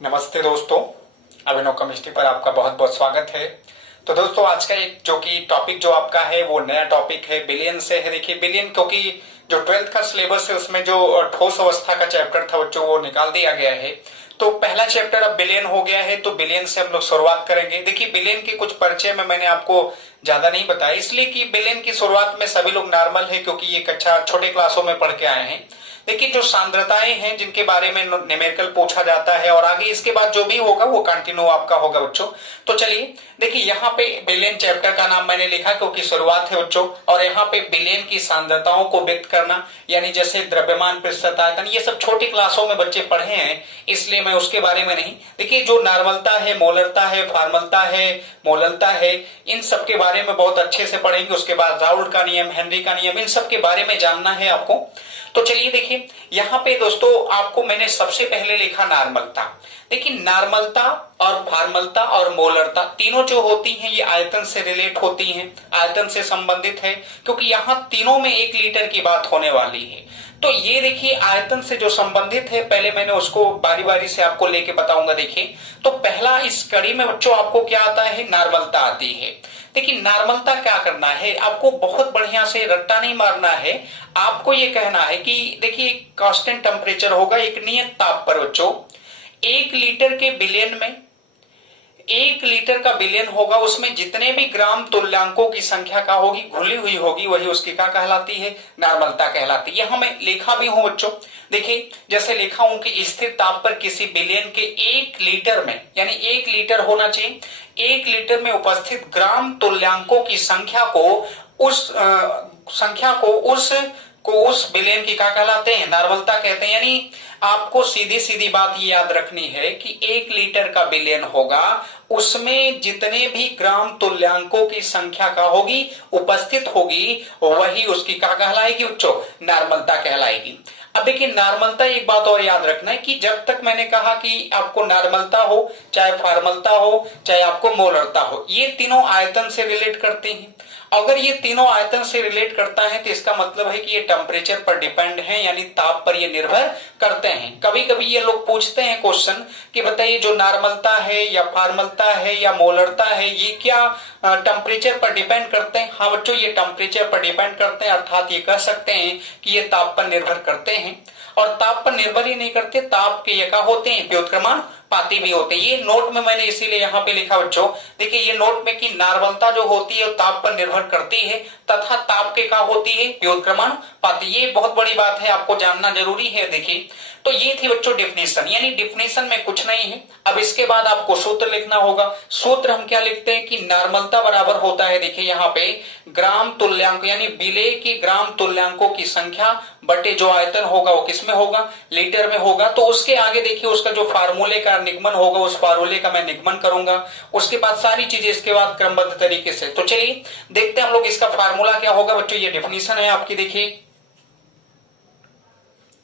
नमस्ते दोस्तों, अभिनव केमिस्ट्री पर आपका बहुत बहुत स्वागत है। तो दोस्तों, आज का एक जो कि टॉपिक जो आपका है वो नया टॉपिक है, बिलियन से है। देखिए, बिलियन क्योंकि जो 12th का सिलेबस है उसमें जो ठोस अवस्था का चैप्टर था बच्चों वो निकाल दिया गया है। तो पहला चैप्टर अब बिलियन हो गया है, तो बिलियन से हम लोग शुरुआत करेंगे। देखिए, बिलियन के कुछ परिचय में मैंने आपको ज्यादा नहीं बताया, इसलिए कि बिलियन की शुरुआत में सभी लोग नॉर्मल है क्योंकि ये कक्षा छोटे क्लासों में पढ़ के आए हैं। देखिए, जो सांद्रताएं हैं जिनके बारे में न्यूमेरिकल पूछा जाता है और आगे इसके बाद जो भी होगा वो कंटिन्यू आपका होगा बच्चों। तो चलिए देखिए, यहाँ पे बिलियन चैप्टर का नाम मैंने लिखा क्योंकि शुरुआत है बच्चों, और यहाँ पे बिलियन की सांद्रताओं को व्यक्त करना, यानी जैसे द्रव्यमान, प्रतिशत, आयतन, ये सब छोटी क्लासों में बच्चे पढ़े हैं, इसलिए मैं उसके बारे में नहीं। देखिए, जो नॉर्मलता है, मोलरता है, फॉर्मलता है, मोलरता है, इन सब के बारे में बहुत अच्छे से पढ़ेंगे। उसके बाद राउल्ट का नियम, हेनरी का नियम, इन सब के बारे में जानना है आपको। तो चलिए देखिए, यहाँ पे दोस्तों आपको मैंने सबसे पहले लिखा नॉर्मलता। देखिए, नॉर्मलता और फॉर्मलता और मोलरता तीनों जो होती हैं ये आयतन से रिलेट होती हैं, आयतन से संबंधित है, क्योंकि यहाँ तीनों में 1 लीटर की बात होने वाली है। तो ये देखिए, आयतन से जो संबंधित है, पहले मैंने उसको बारी बारी से आपको लेके बताऊंगा। देखिए, तो पहला इस कड़ी में बच्चों आपको क्या आता है, नॉर्मलता आती है। देखिए, नॉर्मलता क्या करना है, आपको बहुत बढ़िया से रट्टा नहीं मारना है। आपको ये कहना है कि देखिए, कांस्टेंट टेम्परेचर होगा, एक नियत ताप पर बच्चों 1 लीटर के बिलियन में 1 लीटर का बिलियन होगा, उसमें जितने भी ग्राम तुल्यांकों की संख्या का होगी, घुली हुई होगी, वही उसकी क्या कहलाती है, नॉर्मलता कहलाती है। यहां मैं लिखा भी हूं बच्चों, देखिए जैसे लिखा हूं कि स्थिर ताप पर किसी बिलियन के 1 लीटर में, यानी 1 लीटर होना चाहिए, 1 लीटर में उपस्थित ग्राम तुल्यांकों की संख्या को उस बिलियन की क्या कहलाते हैं, नॉर्मलता कहते हैं। यानी आपको सीधी सीधी बात ये याद रखनी है कि 1 लीटर का बिलियन होगा, उसमें जितने भी ग्राम तुल्यांकों की संख्या का होगी, उपस्थित होगी, वही उसकी क्या कहलाएगी बच्चों, नॉर्मलता कहलाएगी। अब देखिए, नॉर्मलता एक बात और याद रखना है कि जब तक मैंने कहा कि आपको नॉर्मलता हो, चाहे फॉर्मलता हो, चाहे आपको मोलरता हो, ये तीनों आयतन से रिलेट करते हैं। अगर ये तीनों आयतन से रिलेट करता है तो इसका मतलब है कि ये टेम्परेचर पर डिपेंड है, यानी ताप पर ये निर्भर करते हैं। कभी कभी ये लोग पूछते हैं क्वेश्चन कि बताइए, जो नॉर्मलता है या फॉर्मलता है या मोलरता है, ये क्या टेम्परेचर पर डिपेंड करते हैं? हाँ बच्चों, ये टेम्परेचर पर डिपेंड करते हैं, अर्थात ये कह सकते हैं कि ये ताप पर निर्भर करते हैं। और ताप पर निर्भर ही नहीं करते, ताप के ये क्या होते हैं, व्युत्क्रमानुपाती भी होते हैं। ये नोट में मैंने इसीलिए यहाँ पे लिखा बच्चों, देखिए ये नोट में कि नॉर्मलता जो होती है वो ताप पर निर्भर करती है, तथा ताप के क्या होती है, व्युत्क्रमानुपाती। ये बहुत बड़ी बात है, आपको जानना जरूरी है। देखिए, तो ये थी बच्चों डेफिनेशन, यानी डेफिनेशन में कुछ नहीं है। अब इसके बाद आपको सूत्र लिखना होगा। सूत्र हम क्या लिखते हैं कि नॉर्मलता बराबर होता है, देखिए यहाँ पे ग्राम तुल्यांक, यानी विलेय की ग्राम तुल्यांकों की संख्या बटे जो आयतन होगा वो किसमें होगा, लीटर में होगा। तो उसके आगे देखिए उसका जो फार्मूले का निगमन होगा, उस फार्मूले का मैं निगमन करूंगा। उसके बाद सारी चीजें इसके बाद क्रमबद्ध तरीके से। तो चलिए देखते हैं हम लोग इसका फार्मूला क्या होगा बच्चों। ये डेफिनेशन है आपकी, देखिए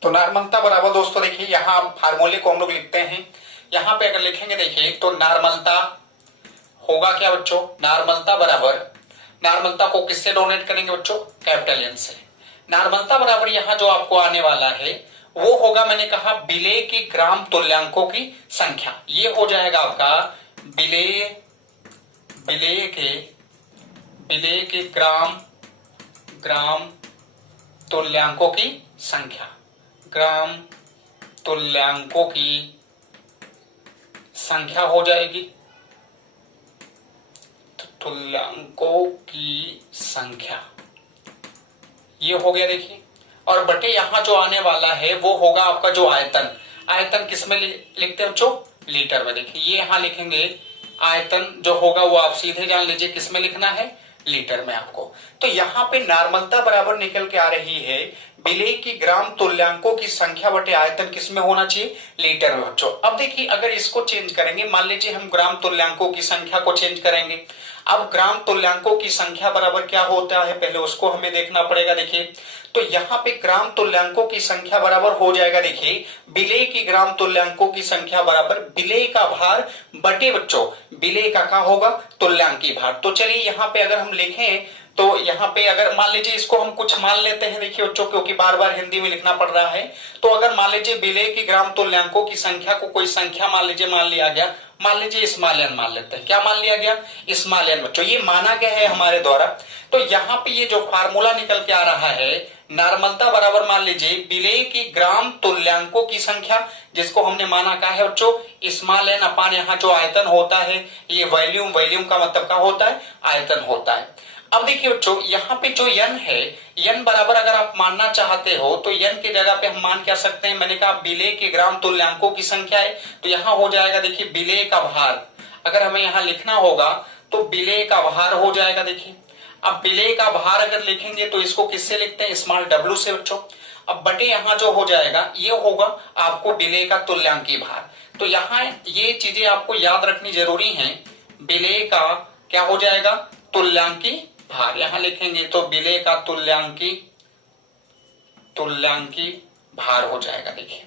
तो नॉर्मलता बराबर दोस्तों, देखिए यहाँ फार्मूले को हम लोग लिखते हैं। यहाँ पे अगर लिखेंगे देखिए, तो नॉर्मलता होगा क्या बच्चों, नॉर्मलता बराबर, नॉर्मलता को किससे डोनेट करेंगे बच्चों, कैपिटल एन से। नॉर्मलता बराबर यहाँ जो आपको आने वाला है वो होगा, मैंने कहा विलेय की ग्राम तुल्यांकों की संख्या। ये हो जाएगा आपका विलेय के ग्राम तुल्यांकों की संख्या, ग्राम तुल्यांकों की संख्या हो जाएगी, तुल्यांकों की संख्या ये हो गया देखिए। और बटे यहां जो आने वाला है वो होगा आपका जो आयतन। आयतन किसमें लिखते हैं बच्चों, लीटर में। देखिए ये यहां लिखेंगे, आयतन जो होगा वो आप सीधे जान लीजिए किसमें लिखना है, लीटर में आपको। तो यहाँ पे नॉर्मलता बराबर निकल के आ रही है विलेय की ग्राम तुल्यांकों की संख्या बटे आयतन किसमें होना चाहिए, लीटर में बच्चों। अब देखिए अगर इसको चेंज करेंगे, मान लीजिए हम ग्राम तुल्यांकों की संख्या को चेंज करेंगे। अब ग्राम तुल्यांकों की संख्या बराबर क्या होता है, पहले उसको हमें देखना पड़ेगा। देखिए तो यहाँ पे ग्राम तुल्यांकों की संख्या बराबर हो जाएगा, देखिए विलेय की ग्राम तुल्यांकों की संख्या बराबर विलेय का भार बटे बच्चों विलेय का क्या होगा, तुल्यांकी भार। तो चलिए यहाँ पे अगर हम लिखें तो यहाँ पे अगर मान लीजिए इसको हम कुछ मान लेते हैं, देखिए बच्चों, क्योंकि बार बार हिंदी में लिखना पड़ रहा है, तो अगर मान लीजिए विलेय के ग्राम तुल्यांकों की संख्या को कोई संख्या मान लिया गया, मान लीजिए स्मॉल n मान लेते हैं। क्या मान लिया गया? स्मॉल n बच्चों, ये माना गया है हमारे द्वारा। तो यहाँ पे ये जो फार्मूला निकल के आ रहा है, नॉर्मलता बराबर मान लीजिए विलेय के ग्राम तुल्यांकों की संख्या, जिसको हमने माना क्या है बच्चों, स्मॉल n अपान यहाँ जो आयतन होता है, ये वॉल्यूम, वॉल्यूम का मतलब क्या होता है? आयतन होता है। अब देखिए बच्चों, यहाँ पे जो n है, n बराबर अगर आप मानना चाहते हो तो n की जगह पे हम मान क्या सकते हैं? मैंने कहा विलेय के ग्राम तुल्यांकों की संख्या है, तो यहाँ हो जाएगा देखिए विलेय का भार। अगर हमें यहाँ लिखना होगा तो विलेय का भार हो जाएगा। देखिए अब विलेय का भार अगर लिखेंगे तो इसको किससे लिखते हैं? स्मॉल w से बच्चों। अब बटे यहाँ जो हो जाएगा ये होगा आपको विलेय का तुल्यांकी भार। तो यहाँ ये चीजें आपको याद रखनी जरूरी है। विलेय का क्या हो जाएगा? तुल्यांकी भार। यहां लिखेंगे तो विलेय का तुल्यांकी भार हो जाएगा। देखिए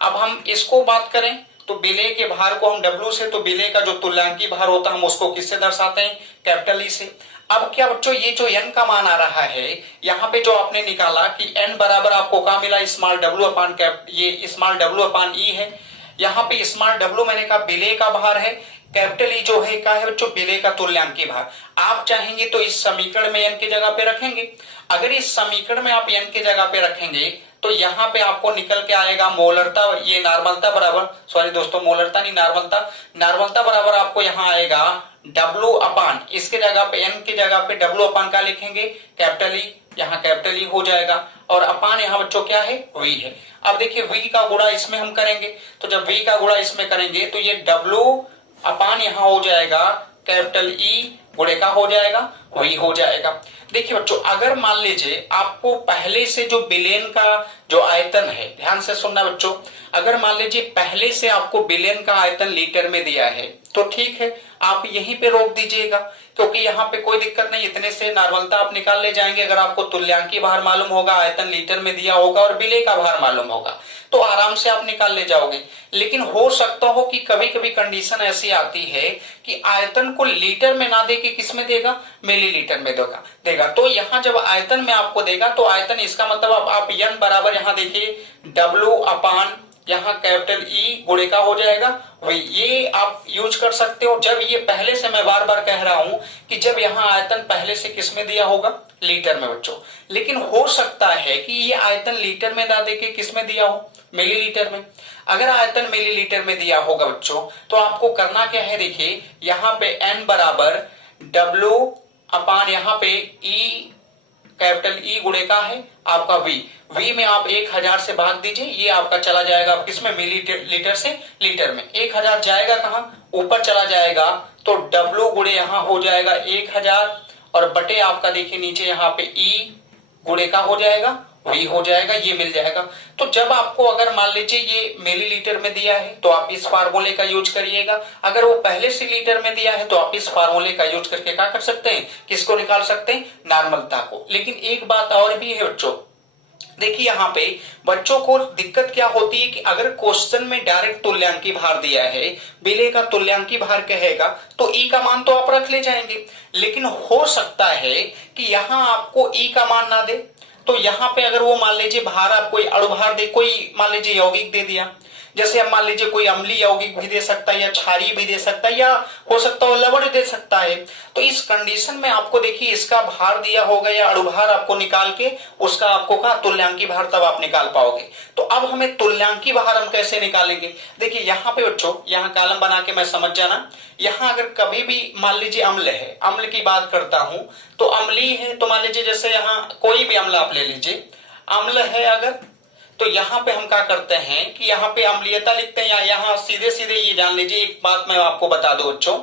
अब हम इसको बात करें तो विलेय के भार को हम W से, तो विलेय का जो तुल्यांकी भार होता है हम उसको किससे दर्शाते हैं? कैपिटल E से। अब क्या बच्चों, ये जो n का मान आ रहा है, यहाँ पे जो आपने निकाला कि n बराबर आपको क्या मिला? स्मॉल w अपान ये स्मॉल w अपान E है। यहाँ पे स्मॉल w मैंने कहा विलेय का भार है, कैपिटल ई जो है क्या है बच्चों? विलेय का तुल्यांकी भार। आप चाहेंगे तो इस समीकरण में n की जगह पे रखेंगे। अगर इस समीकरण में आप n की जगह पे रखेंगे तो यहाँ पे आपको निकल के आएगा मोलरता, ये नॉर्मलता बराबर, सॉरी दोस्तों, मोलरता नहीं नॉर्मलता बराबर आपको यहाँ आएगा W अपान, इसके जगह पे n की जगह पे W अपान का लिखेंगे कैपिटल ई, यहाँ कैपिटल ई हो जाएगा, और अपान यहाँ बच्चों क्या है? V है। अब देखिए V का गुणा इसमें हम करेंगे, तो जब V का गुणा इसमें करेंगे तो ये W अपान यहाँ हो जाएगा कैपिटल ई गुणे का हो जाएगा वही हो जाएगा। देखिए बच्चों, अगर मान लीजिए आपको पहले से जो विलेन का जो आयतन है, ध्यान से सुनना बच्चों, अगर मान लीजिए पहले से आपको विलेन का आयतन लीटर में दिया है तो ठीक है, आप यहीं पे रोक दीजिएगा, क्योंकि यहाँ पे कोई दिक्कत नहीं, इतने से नॉर्मलता आप निकाल ले जाएंगे। अगर आपको तुल्यांकी भार मालूम होगा, आयतन लीटर में दिया होगा और विलेय का भार मालूम होगा तो आराम से आप निकाल ले जाओगे। लेकिन हो सकता हो कि कभी कभी कंडीशन ऐसी आती है कि आयतन को लीटर में ना दे के किस में देगा? मिलीलीटर में देगा। तो यहाँ जब आयतन में आपको देगा तो आयतन, इसका मतलब आप n बराबर यहाँ देखिए W अपान यहाँ कैपिटल ई गुणे का हो जाएगा वही, ये आप यूज कर सकते हो। जब ये पहले से, मैं बार बार कह रहा हूं कि जब यहाँ आयतन पहले से किस में दिया होगा? लीटर में बच्चों। लेकिन हो सकता है कि ये आयतन लीटर में ना देके किस में दिया हो? मिलीलीटर में। अगर आयतन मिलीलीटर में दिया होगा बच्चों तो आपको करना क्या है? देखिए यहाँ पे n बराबर W अपान यहाँ पे E कैपिटल ई गुणे का है आपका v में आप 1000 से भाग दीजिए, ये आपका चला जाएगा किसमें? मिलीलीटर से लीटर में। 1000 जाएगा कहाँ? ऊपर चला जाएगा, तो W गुणे यहाँ हो जाएगा 1000 और बटे आपका देखिए नीचे यहाँ पे ई गुणे का हो जाएगा वही हो जाएगा, ये मिल जाएगा। तो जब आपको अगर मान लीजिए ये मिलीलीटर में दिया है तो आप इस फार्मूले का यूज करिएगा, अगर वो पहले से लीटर में दिया है तो आप इस फार्मूले का यूज करके क्या कर सकते हैं? किसको निकाल सकते हैं? नॉर्मलता को। लेकिन एक बात और भी है बच्चों, देखिए यहाँ पे बच्चों को दिक्कत क्या होती है कि अगर क्वेश्चन में डायरेक्ट तुल्यांकी भार दिया है, विलेय का तुल्यांकी भार कहेगा तो ई का मान तो आप रख ले जाएंगे, लेकिन हो सकता है कि यहाँ आपको ई का मान ना दे। तो यहाँ पे अगर वो मान लीजिए भार आप कोई अणुभार दे, कोई मान लीजिए यौगिक दे दिया, जैसे अब मान लीजिए कोई अम्लीय यौगिक भी दे सकता है या क्षारीय भी दे सकता है या हो सकता है लवण दे सकता है, तो इस कंडीशन में आपको देखिए इसका भार दिया होगा या अणुभार आपको निकाल के उसका आपको का तुल्यांकी भार तब आप निकाल पाओगे। तो अब हमें तुल्यांकी भार हम कैसे निकालेंगे? देखिए यहाँ पे बच्चों, यहाँ कॉलम बना के मैं समझ जाना, यहाँ अगर कभी भी मान लीजिए अम्ल है, अम्ल की बात करता हूं तो अम्लीय है, तो मान लीजिए जैसे यहाँ कोई भी अम्ल आप ले लीजिए, अम्ल है अगर, तो यहाँ पे हम क्या करते हैं कि यहाँ पे अम्लीयता लिखते हैं, या यहाँ सीधे सीधे ये जान लीजिए, एक बात मैं आपको बता दूं बच्चों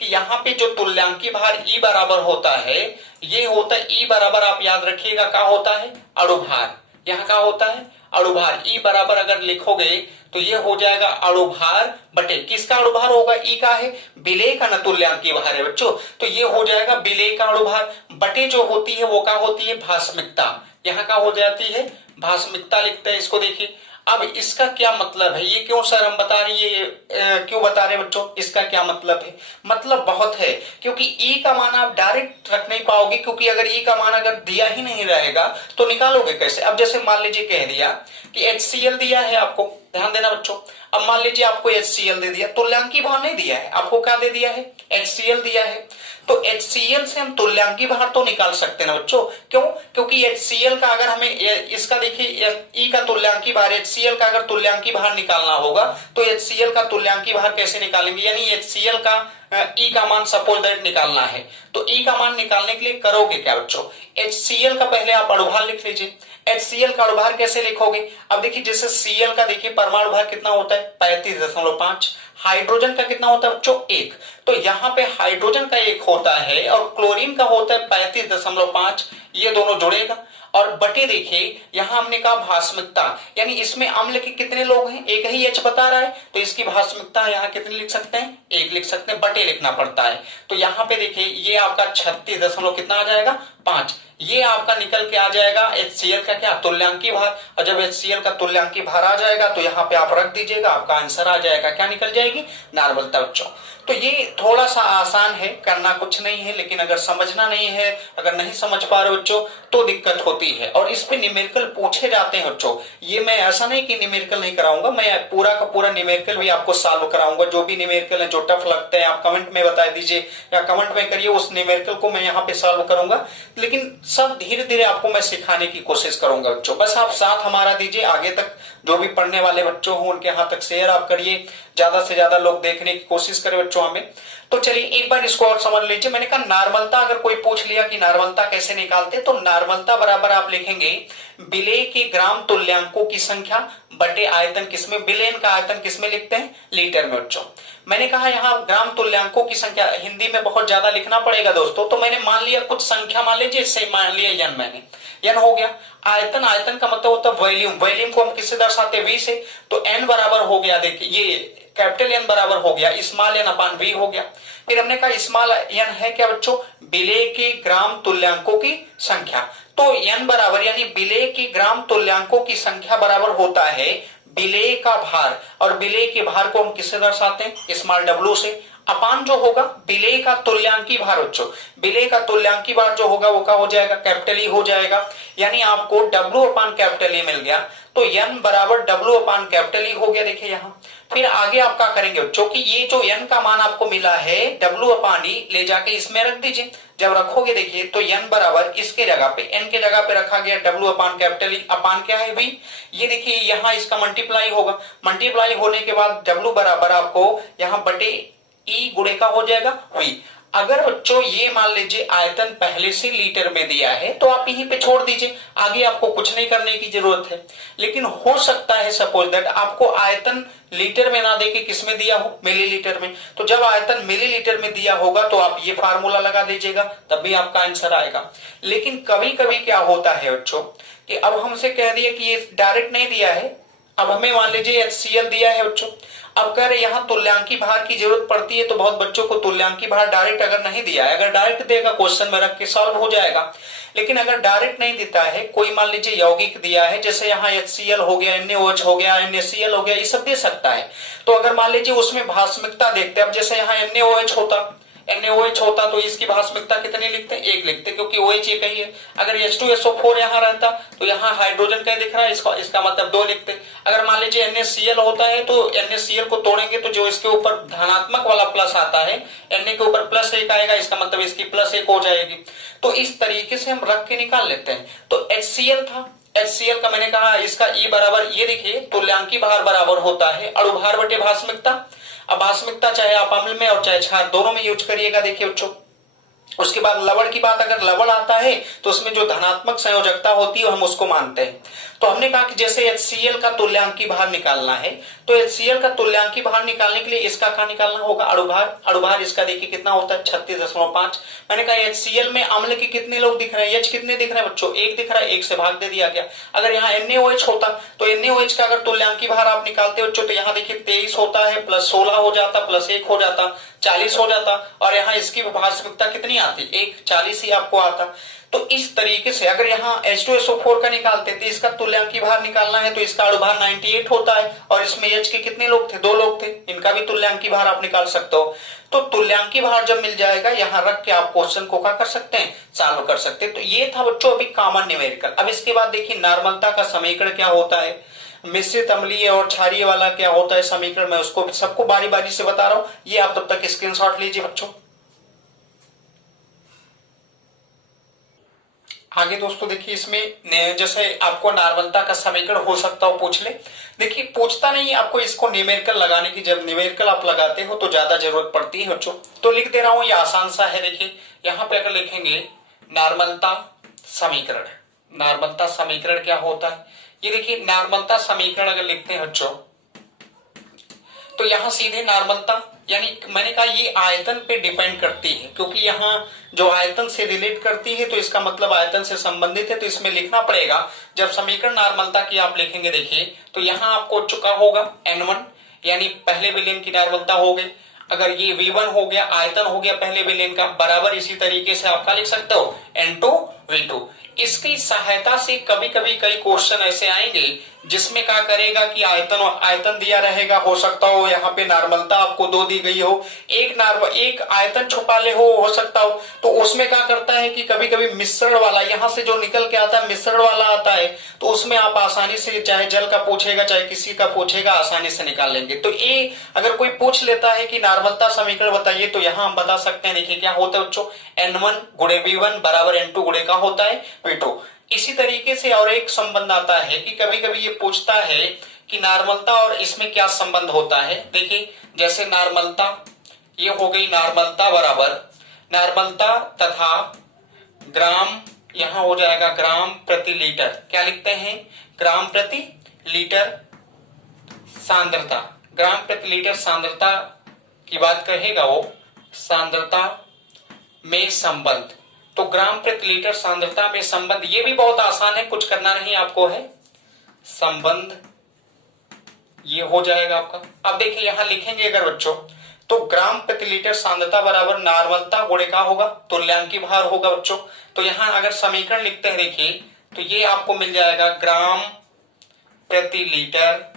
कि यहाँ पे जो तुल्यांकी भार E बराबर होता है, ये होता है E बराबर, आप याद रखिएगा क्या होता है? अणुभार। यहाँ क्या होता है? अणुभार। E बराबर अगर लिखोगे तो ये हो जाएगा अणुभार बटे, किसका अणुभार होगा? E का है, विलेय का न तुल्यांकी भार है बच्चों, तो ये हो जाएगा विलेय का अणुभार बटे जो होती है वो क्या होती है? भास्मिकता। यहाँ क्या हो जाती है? भास्मिकता लिखते हैं इसको। देखिए अब इसका क्या मतलब है, ये क्यों सर हम बता रहे हैं, ये क्यों बता रहे हैं बच्चों, इसका क्या मतलब है? मतलब बहुत है, क्योंकि ई का मान आप डायरेक्ट रख नहीं पाओगे, क्योंकि अगर ई का मान अगर दिया ही नहीं रहेगा तो निकालोगे कैसे? अब जैसे मान लीजिए कह दिया कि HCl दिया है आपको, ध्यान देना बच्चों। अब मान लीजिए आपको HCl दे दिया, तुल्यांकी भार नहीं दिया है आपको, क्या दे दिया है? HCl दिया है। तो HCl से हम तुल्यांकी भार तो निकाल सकते हैं ना बच्चों, क्यों? क्योंकि HCl का अगर हमें इसका देखिए ई का तुल्यांकी भार, HCl का अगर तुल्यांकी भार निकालना होगा तो HCl का तुल्यांकी भार कैसे निकालेंगे, यानी HCl का ई का मान सपोज दैट निकालना है, तो ई का मान निकालने के लिए करोगे क्या बच्चों? HCl का पहले आप अणुभार लिख लीजिए। HCl का अणुभार कैसे लिखोगे? अब देखिए जैसे Cl का देखिए परमाणु भार कितना होता है 35.5, हाइड्रोजन का कितना होता है बच्चों 1, तो यहाँ पे हाइड्रोजन का 1 होता है और क्लोरीन का होता है 35.5, ये दोनों जुड़ेगा। और बटे देखिए यहां हमने कहा भास्मिकता, यानी इसमें अम्ल के कितने लोग हैं, एक ही H बता रहा है, तो इसकी भास्मिकता यहाँ कितनी लिख सकते हैं, 1 लिख सकते हैं, बटे लिखना पड़ता है। तो यहाँ पे देखिए ये आपका 36 कितना आ जाएगा 5, ये आपका निकल के आ जाएगा HCl का क्या तुल्यांकी भार। और जब HCl का तुल्यांकी भार आ जाएगा तो यहाँ पे आप रख दीजिएगा, आपका आंसर आ जाएगा, क्या निकल जाएगी, नॉर्मलता बच्चों। तो ये थोड़ा सा आसान है, करना कुछ नहीं है, लेकिन अगर समझना नहीं है, अगर नहीं समझ पा रहे बच्चों तो दिक्कत होती है। और इस पे न्यूमेरिकल पूछे जाते हैं बच्चों, ये मैं ऐसा नहीं कि न्यूमेरिकल नहीं कराऊंगा, मैं पूरा का पूरा न्यूमेरिकल भी आपको सॉल्व कराऊंगा। जो भी न्यूमेरिकल है जो टफ लगते हैं आप कमेंट में बता दीजिए या कमेंट में करिए, उस न्यूमेरिकल को मैं यहाँ पे सॉल्व करूंगा, लेकिन सब धीरे धीरे आपको मैं सिखाने की कोशिश करूंगा बच्चों। बस आप साथ हमारा दीजिए, आगे तक जो भी पढ़ने वाले बच्चों हो उनके यहाँ तक शेयर आप करिए, ज्यादा से ज्यादा लोग देखने की कोशिश करें बच्चों हमें। तो चलिए एक बार इसको और समझ लीजिए। मैंने कहा नॉर्मलता, अगर कोई पूछ लिया कि नॉर्मलता कैसे निकालते, तो नॉर्मलता बराबर आप लिखेंगे विलेय के ग्राम तुल्यांकों की संख्या बटे आयतन, किसमें, विलेयन का आयतन किसमें लिखते हैं, लीटर में बच्चों। मैंने कहा यहाँ ग्राम तुल्यांकों की संख्या हिंदी में बहुत ज्यादा लिखना पड़ेगा दोस्तों, तो मैंने मान लिया कुछ संख्या, मान लीजिए इससे मान लिया यन, मैंने यन हो गया। आयतन, आयतन का मतलब होता है वॉल्यूम, वॉल्यूम को हम किससे दर्शाते हैं, वी से, तो एन बराबर हो गया, देखिए ये कैपिटल एन बराबर हो गया स्मॉल एन अपान वी हो गया। फिर हमने कहा स्मॉल एन है क्या बच्चों, विलेय के ग्राम तुल्यांकों की संख्या, तो एन बराबर यानी विलेय के ग्राम तुल्यांकों की संख्या बराबर होता है विलेय का भार, और विलेय के भार को हम किससे दर्शाते हैं, स्मॉल डब्ल्यू से, अपान जो होगा विलेय का तुल्यांकी भार बच्चों, विलेय का तुल्यांकी भार जो होगा वो क्या हो जाएगा, कैपिटल ई हो जाएगा, यानी आपको डब्ल्यू अपान कैपिटल ई मिल गया, तो एन बराबर डब्ल्यू अपान कैपिटल ई हो गया। देखिए यहाँ फिर आगे आप क्या करेंगे बच्चों कि ये जो एन का मान आपको मिला है डब्ल्यू अपान ई ले जाके इसमें रख दीजिए। जब रखोगे देखिए तो एन बराबर इसके जगह पे, एन के जगह पे रखा गया डब्ल्यू अपान कैपिटल ई, अपान क्या है वी, ये देखिए यहाँ इसका मल्टीप्लाई होगा, मल्टीप्लाई होने के बाद डब्ल्यू बराबर आपको यहाँ बटे ई गुणे का हो जाएगा वी। अगर बच्चों ये मान लीजिए आयतन पहले से लीटर में दिया है तो आप यहीं पे छोड़ दीजिए, आगे आपको कुछ नहीं करने की जरूरत है। लेकिन हो सकता है सपोज दैट आपको आयतन लीटर में ना देके किसमें दिया हो, मिलीलीटर में, तो जब आयतन मिलीलीटर में दिया होगा तो आप ये फार्मूला लगा दीजिएगा, तब भी आपका आंसर आएगा। लेकिन कभी कभी क्या होता है बच्चों कि अब हमसे कह दिया कि ये डायरेक्ट नहीं दिया है, अब हमें मान लीजिए HCl दिया है बच्चों, अब कह रहे यहाँ तुल्यांकी भार की जरूरत पड़ती है, तो बहुत बच्चों को तुल्यांकी भार डायरेक्ट अगर नहीं दिया है, अगर डायरेक्ट देगा क्वेश्चन में रख के सॉल्व हो जाएगा, लेकिन अगर डायरेक्ट नहीं देता है, कोई मान लीजिए यौगिक दिया है, जैसे यहाँ HCl हो गया, NaOH हो गया, NaCl हो गया, ये सब दे सकता है। तो अगर मान लीजिए उसमें भास्मिकता देखते हैं, अब जैसे यहाँ NaOH होता तो इसकी भास्मिकता कितनी लिखते हैं, 1 लिखते, क्योंकि OH एक ही है। अगर H2SO4 यहाँ रहता तो यहाँ हाइड्रोजन क्या दिख रहा है, इसका मतलब 2 लिखते। अगर मान लीजिए NaCl होता है तो NaCl को तोड़ेंगे तो जो इसके ऊपर धनात्मक वाला प्लस आता है, Na के ऊपर +1 आएगा, इसका मतलब इसकी +1 हो जाएगी। तो इस तरीके से हम रख के निकाल लेते हैं। तो HCl था, HCl का मैंने कहा इसका E बराबर, ये देखिए तुल्यांकी भार बराबर होता है अणुभार बटे भास्मिकता। अब भास्मिकता चाहे आप अम्ल में और चाहे क्षार दोनों में यूज करिएगा। देखिए बच्चों उसके बाद लवण की बात, अगर लवण आता है तो उसमें जो धनात्मक संयोजकता होती है हम उसको मानते हैं। तो हमने कहा कि जैसे HCl का तुल्यांकी भार निकालना है, तो HCl का तुल्यांकी भार निकालने के लिए इसका क्या निकालना होगा, अणुभार। अणुभार इसका देखिए कितना होता है 36.5। मैंने कहा HCl में अम्ल के कितने लोग दिख रहे हैं, H कितने दिख रहे हैं बच्चों, 1 दिख रहा है, 1 से भाग दे दिया गया। अगर यहाँ NaOH होता तो NaOH का अगर तुल्यांकी भार आप निकालते बच्चों तो यहाँ देखिए 23 होता है, +16 हो जाता, +1 हो जाता, 40 हो जाता, और यहाँ इसकी भास्मिकता कितनी आती, 1, 40 ही आपको आता। तो इस तरीके से अगर यहाँ H2SO4 का निकालते तो इसका तुल्यांकी भार निकालना है तो इसका अणुभार 98 होता है और इसमें H के कितने लोग थे, 2 लोग थे, इनका भी तुल्यांकी भार आप निकाल सकते हो। तो तुल्यांकी भार जब मिल जाएगा यहां रख के आप क्वेश्चन को क्या कर सकते हैं, सॉल्व कर सकते हैं। तो ये था बच्चों अभी कॉमन न्यूमेरिकल। अब इसके बाद देखिए नॉर्मलता का समीकरण क्या होता है, मिश्रित अम्लीय और क्षारीय वाला क्या होता है समीकरण, मैं उसको सबको बारी बारी से बता रहा हूं, ये आप तब तक स्क्रीनशॉट लीजिए बच्चों। आगे दोस्तों देखिए इसमें जैसे आपको नॉर्मलता का समीकरण हो सकता हो पूछ ले, देखिए पूछता नहीं, आपको इसको न्यूमेरिकल लगाने की, जब न्यूमेरिकल आप लगाते हो तो ज्यादा जरूरत पड़ती है बच्चों। तो लिख दे रहा हूं, ये आसान सा है। देखिए यहां पे अगर लिखेंगे नॉर्मलता समीकरण, नॉर्मलता समीकरण क्या होता है, ये देखिए नॉर्मलता समीकरण अगर लिखते हैं बच्चों तो यहां सीधे नॉर्मलता, यानी मैंने कहा ये आयतन पे डिपेंड करती है, क्योंकि यहाँ जो आयतन से रिलेट करती है तो इसका मतलब आयतन से संबंधित है, तो इसमें लिखना पड़ेगा। जब समीकरण नॉर्मलता की आप लिखेंगे देखिए तो यहाँ आपको चुका होगा N1 यानी पहले विलेन की नॉर्मलता हो गई, अगर ये V1 हो गया, आयतन हो गया पहले विलेन का, बराबर इसी तरीके से आपका लिख सकते हो N2 V2। इसकी सहायता से कभी कभी कई क्वेश्चन ऐसे आएंगे जिसमें क्या करेगा कि आयतन दिया रहेगा, हो सकता हो यहाँ पे नॉर्मलता आपको 2 दी गई हो, एक आयतन छुपा ले हो सकता हो, तो उसमें क्या करता है कि कभी कभी मिश्रण वाला यहाँ से जो निकल के आता है मिश्रण वाला आता है, तो उसमें आप आसानी से, चाहे जल का पूछेगा चाहे किसी का पूछेगा, आसानी से निकाल लेंगे। तो ये अगर कोई पूछ लेता है कि नॉर्मलता समीकरण बताइए तो यहाँ हम बता सकते हैं। देखिए क्या होता है बच्चों, N1 गुणे V1 बराबर N2 गुणे का होता है V2। इसी तरीके से और एक संबंध आता है कि कभी कभी ये पूछता है कि नॉर्मलता और इसमें क्या संबंध होता है। देखिए जैसे नॉर्मलता, ये हो गई नॉर्मलता बराबर नॉर्मलता तथा ग्राम, यहां हो जाएगा ग्राम प्रति लीटर, क्या लिखते हैं, ग्राम प्रति लीटर सांद्रता, ग्राम प्रति लीटर सांद्रता की बात कहेगा वो, सांद्रता में संबंध। तो ग्राम प्रति लीटर सांद्रता में संबंध, ये भी बहुत आसान है, कुछ करना नहीं आपको है, संबंध ये हो जाएगा आपका। अब देखिए यहां लिखेंगे अगर बच्चों तो ग्राम प्रति लीटर सांद्रता बराबर नॉर्मलता गुणे का होगा, तुल्यांकी भार होगा बच्चों। तो यहां अगर समीकरण लिखते हैं देखिए तो ये आपको मिल जाएगा ग्राम प्रति लीटर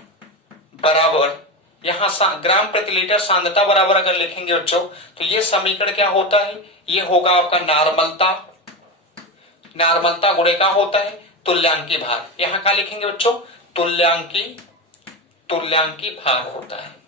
बराबर, यहां ग्राम प्रति लीटर सांद्रता बराबर अगर लिखेंगे बच्चों तो ये समीकरण क्या होता है, ये होगा आपका नॉर्मलता, नॉर्मलता गुणे का होता है तुल्यांकी भार, यहां क्या लिखेंगे बच्चों, तुल्यांकी भार होता है।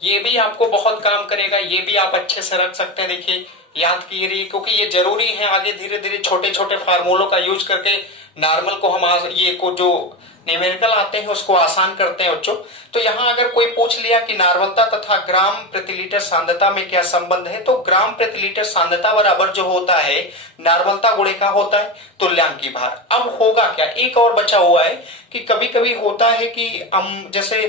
ये भी आपको बहुत काम करेगा, ये भी आप अच्छे से रख सकते हैं। देखिए याद कीजिए क्योंकि ये जरूरी है, आगे धीरे धीरे छोटे छोटे फार्मूलों का यूज करके नॉर्मल को हम ये को जो न्यूमेरिकल आते हैं उसको आसान करते हैं बच्चों। तो यहाँ अगर कोई पूछ लिया कि नॉर्मलता तथा ग्राम प्रति लीटर सांद्रता में क्या संबंध है, तो ग्राम प्रति लीटर सांद्रता बराबर जो होता है नॉर्मलता गुणे का होता है तुल्यांकी भार। अब होगा क्या, एक और बचा हुआ है कि कभी कभी होता है कि जैसे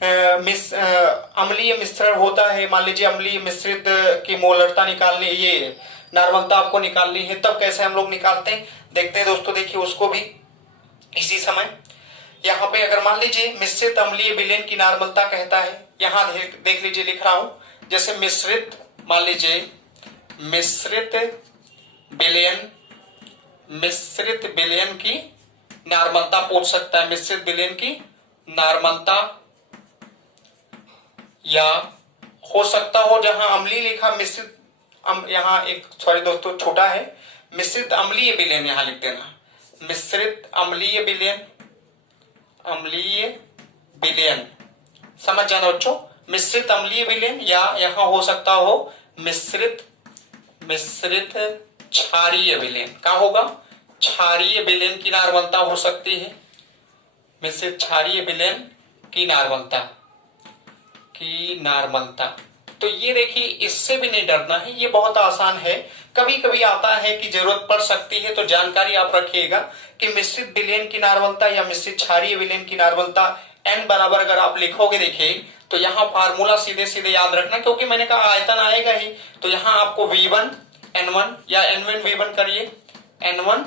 अम्लीय मिश्रण होता है, मान लीजिए अम्लीय मिश्रित की मोलरता निकालनी, ये नॉर्मलता आपको निकालनी है, तब कैसे हम लोग निकालते हैं देखते हैं दोस्तों। देखिए उसको भी इसी समय यहाँ पे अगर मान लीजिए मिश्रित अम्लीय विलेन की नॉर्मलता कहता है, यहाँ देख लीजिए लिख रहा हूं, जैसे मिश्रित, मान लीजिए मिश्रित विलेन की नॉर्मलता पूछ सकता है, मिश्रित विलेन की नॉर्मलता, या हो सकता हो जहां अम्लीय लिखा मिश्रित, यहाँ एक सॉरी दोस्तों छोटा है, मिश्रित अम्लीय विलेन यहां लिख देना, मिश्रित अम्लीय विलेन, अम्लीय विलेन समझ जाना बच्चों, मिश्रित अम्लीय विलेन, या यहां हो सकता हो मिश्रित क्षारीय विलेन, क्या होगा, क्षारीय विलेन की नॉर्मलता हो सकती है, मिश्रित क्षारीय विलेन की नॉर्मलता। तो ये देखिए इससे भी नहीं डरना है, ये बहुत आसान है। कभी कभी आता है कि जरूरत पड़ सकती है, तो जानकारी आप रखिएगा कि मिश्रित विलेन की नॉर्मलता या मिश्रित क्षारीय विलेन की नॉर्मलता n बराबर अगर आप लिखोगे देखिए तो यहाँ फार्मूला सीधे सीधे याद रखना, क्योंकि मैंने कहा आयतन आएगा ही, तो यहाँ आपको V1 N1 या N1 V1 करिए, N1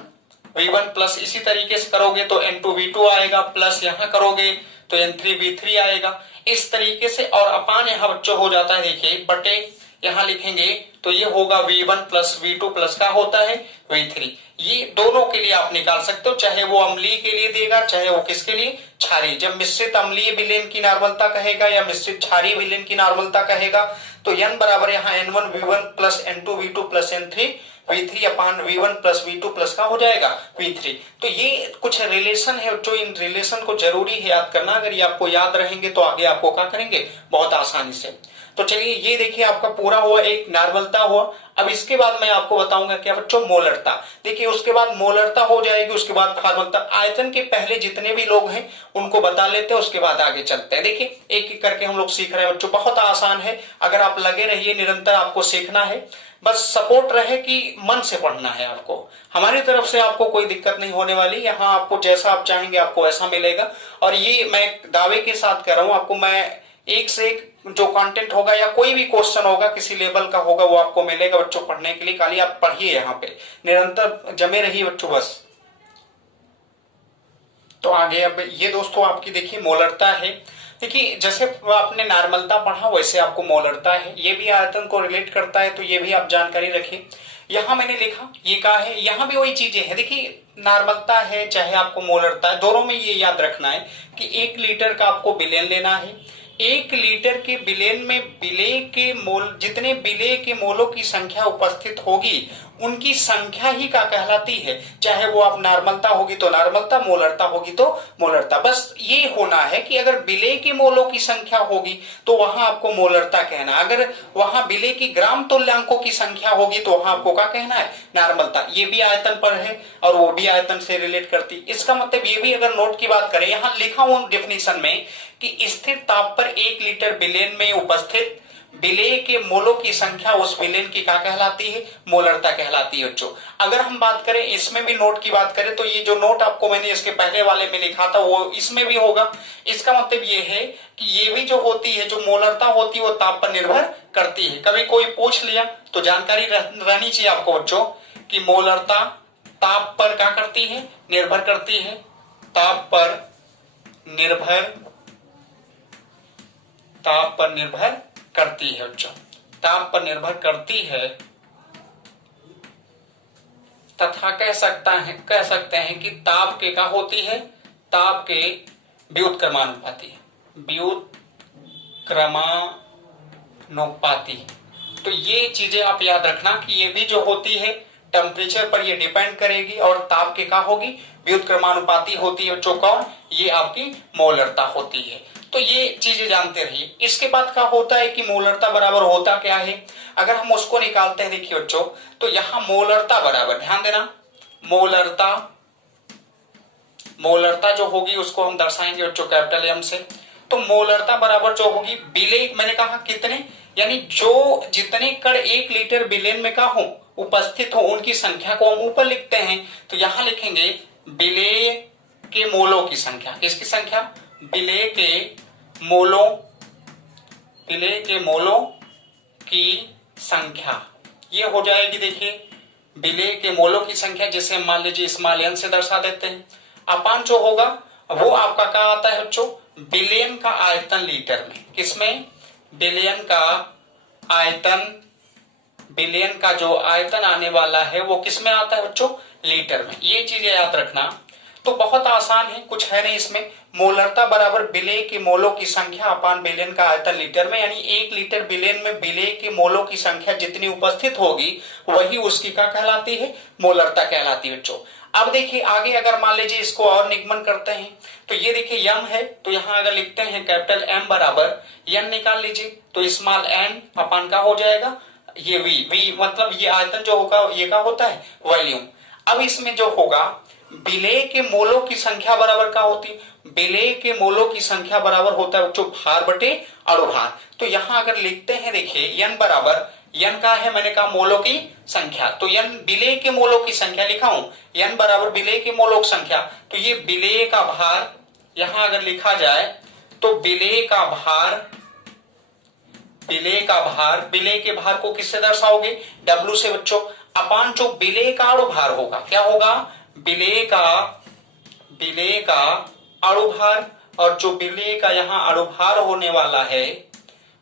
V1 प्लस इसी तरीके से करोगे तो N2 V2 आएगा, प्लस यहाँ करोगे तो N3 V3 आएगा, इस तरीके से। और अपान यहाँ बच्चों हो जाता है देखिए बटे यहाँ लिखेंगे तो ये होगा V1 प्लस V2 प्लस का होता है V3। ये दोनों के लिए आप निकाल सकते हो, चाहे वो अम्लीय के लिए देगा चाहे वो किसके लिए, क्षारीय। जब मिश्रित अम्लीय विलेन की नॉर्मलता कहेगा या मिश्रित क्षारीय विलेन की नॉर्मलता कहेगा तो n बराबर यहाँ N1V1 plus N2V2 plus N3V3 अपान V1 प्लस V2 प्लस का हो जाएगा V3। तो ये कुछ रिलेशन है जो इन रिलेशन को जरूरी है याद करना। अगर ये आपको याद रहेंगे तो आगे आपको क्या करेंगे बहुत आसानी से। तो चलिए ये देखिए आपका पूरा हुआ, एक नॉर्मलता हुआ। अब इसके बाद मैं आपको बताऊंगा क्या बच्चों, मोलरता। देखिए उसके बाद मोलरता हो जाएगी, उसके बाद फॉर्मलता। आयतन के पहले जितने भी लोग हैं उनको बता लेते हैं, उसके बाद आगे चलते हैं। देखिए एक एक करके हम लोग सीख रहे हैं बच्चों, बहुत आसान है। अगर आप लगे रहिए, निरंतर आपको सीखना है, बस सपोर्ट रहे कि मन से पढ़ना है आपको। हमारी तरफ से आपको कोई दिक्कत नहीं होने वाली, यहाँ आपको जैसा आप चाहेंगे आपको वैसा मिलेगा। और ये मैं दावे के साथ कर रहा हूं आपको, मैं एक से एक जो कंटेंट होगा या कोई भी क्वेश्चन होगा किसी लेवल का होगा वो आपको मिलेगा बच्चों पढ़ने के लिए। खाली आप पढ़िए, यहाँ पे निरंतर जमे रहिए बच्चों बस। तो आगे अब ये दोस्तों आपकी देखिए मोलरता है। देखिए जैसे आपने नॉर्मलता पढ़ा वैसे आपको मोलरता है, ये भी आयतन को रिलेट करता है, तो ये भी आप जानकारी रखिए। यहां मैंने लिखा ये क्या है, यहां भी वही चीजें हैं। देखिए नॉर्मलता है चाहे आपको मोलरता है, दोनों में ये याद रखना है कि 1 लीटर का आपको विलेन लेना है। 1 लीटर के विलेन में विलेय के मोल, जितने विलेय के मोलों की संख्या उपस्थित होगी उनकी संख्या ही क्या कहलाती है। चाहे वो आप नॉर्मलता होगी तो नॉर्मलता, मोलरता होगी तो मोलरता। बस ये होना है कि अगर विलेय के मोलों की संख्या होगी तो वहां आपको मोलरता कहना है, अगर वहां विलेय की ग्राम तुल्यांकों की संख्या होगी तो वहां आपको क्या कहना है, नॉर्मलता। ये भी आयतन पर है और वो भी आयतन से रिलेट करती। इसका मतलब ये भी अगर नोट की बात करें, यहां लिखा हूं डिफिनीशन में कि स्थिर ताप पर 1 लीटर विलेन में उपस्थित विलेय के मोलों की संख्या उस विलेन की क्या कहलाती है, मोलरता कहलाती है बच्चों। अगर हम बात करें इसमें भी नोट की बात करें तो ये जो नोट आपको मैंने इसके पहले वाले में लिखा था वो इसमें भी होगा। इसका मतलब ये है कि ये भी जो होती है, जो मोलरता होती है वो ताप पर निर्भर करती है। कभी कोई पूछ लिया तो जानकारी रहनी चाहिए आपको बच्चों कि मोलरता ताप पर क्या करती है, निर्भर करती है। ताप पर निर्भर करती है बच्चों, ताप पर निर्भर करती है। तथा कह सकते हैं कि ताप के क्या होती है, ताप के व्युत्क्रमानुपाती, व्युत्क्रमानुपाती। तो ये चीजें आप याद रखना कि ये भी जो होती है टेम्परेचर पर ये डिपेंड करेगी और ताप के क्या होगी, व्युत्क्रमानुपाती होती है बच्चों। कौन, ये आपकी मोलरता होती है। तो ये चीजें जानते रहिए। इसके बाद क्या होता है कि मोलरता बराबर होता क्या है, अगर हम उसको निकालते हैं देखिए बच्चों, तो यहां मोलरता बराबर, ध्यान देना, मोलरता जो होगी उसको हम दर्शाएंगे बच्चों कैपिटल एम से। तो मोलरता बराबर जो होगी विलेय, मैंने कहा कितने, यानी जो जितने कण 1 लीटर विलेन में का हो उपस्थित हो उनकी संख्या को हम ऊपर लिखते हैं। तो यहां लिखेंगे विलेय के मोलों की संख्या, किसकी संख्या, विलेय के मोलों की संख्या। ये हो जाएगी देखिए विलेय के मोलों की संख्या, जिसे मान लीजिए स्मॉल n से दर्शा देते हैं। अपान जो होगा वो आपका क्या आता है बच्चों, विलेयन का आयतन लीटर में। किसमें, विलेयन का जो आयतन आने वाला है वो किसमें आता है बच्चों, लीटर में। ये चीजें याद रखना। तो बहुत आसान है, कुछ है नहीं इसमें। मोलरता बराबर विलेय के मोलों की संख्या अपान विलेन का आयतन लीटर में, यानी 1 लीटर विलेन में विलेय के मोलों की संख्या जितनी उपस्थित होगी वही उसकी क्या कहलाती है, मोलरता कहलाती है बच्चों। अब देखिए आगे अगर मान लीजिए इसको और निगमन करते हैं तो ये देखिए यम है, तो यहां अगर लिखते हैं कैपिटल एम बराबर यन निकाल लीजिए तो स्मॉल एन अपान का हो जाएगा ये वी मतलब ये आयतन जो होगा ये का होता है वॉल्यूम। अब इसमें जो होगा विलेय के मोलों की संख्या बराबर क्या होती, विलेय के मोलों की संख्या बराबर होता है बच्चों भार बटे अणुभार। तो यहां अगर लिखते हैं देखिए यन बराबर, यन का है मैंने कहा मोलों की संख्या, तो यन विलेय के मोलों की संख्या लिखा हूं, यन बराबर विलेय के मोलों की संख्या। तो ये विलेय का भार यहां अगर लिखा जाए तो विलेय का भार, विलेय के भार को किससे दर्शाओगे, W से बच्चों। अपान जो विलेय का अणुभार होगा क्या होगा, विलेय का अणुभार, और जो विलेय का यहाँ अणुभार होने वाला है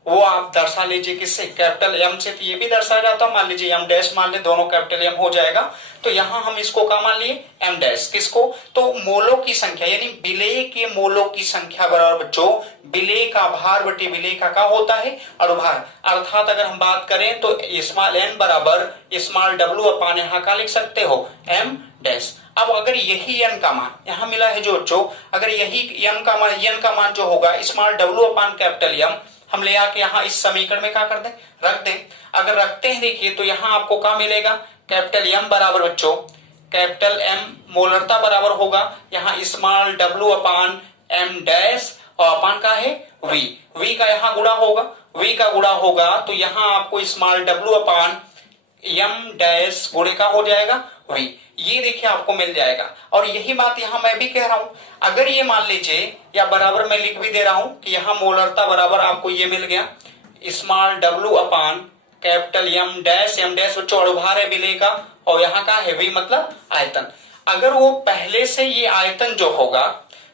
वो आप दर्शा लीजिए किससे, कैपिटल एम से। तो ये भी दर्शाया जाता है, मान लीजिए एम डैश मान ले, दोनों कैपिटल एम हो जाएगा। तो यहां हम इसको क्या मान लिए, एम डैश। किसको, तो मोलों की संख्या यानी विलेय के मोलों की संख्या बराबर बच्चों विलेय का भार बटे विलेय का क्या होता है, अणुभार। अर्थात अगर हम बात करें तो स्मॉल एन बराबर स्मॉल डब्ल्यू अपान यहाँ का लिख सकते हो एम डैश। अब अगर यही एन का मान यहां मिला है जो बच्चों, अगर यही एन का मान जो होगा स्मॉल डब्ल्यू अपान कैपिटल एम, हम ले आके यहाँ इस समीकरण में क्या कर दें, रख दें। अगर रखते हैं देखिए तो यहाँ आपको क्या मिलेगा, कैपिटल एम बराबर बच्चों कैपिटल एम मोलरता बराबर होगा यहाँ स्मॉल डब्ल्यू अपान एम डैश और अपान का है वी, वी का यहाँ गुणा होगा, वी का गुणा होगा तो यहाँ आपको स्मॉल डब्ल्यू अपान एम डैश गुणे का हो जाएगा वी, ये देखिए आपको मिल जाएगा। और यही बात यहां मैं भी कह रहा हूं, अगर ये मान लीजिए या बराबर मैं लिख भी दे रहा हूं कि यहां मोलरता बराबर आपको ये मिल गया स्मॉल डब्ल्यू अपान कैपिटल एम डैश बच्चों अणुभार है विलेय का, और यहाँ का है वी मतलब आयतन। अगर वो पहले से ये आयतन जो होगा,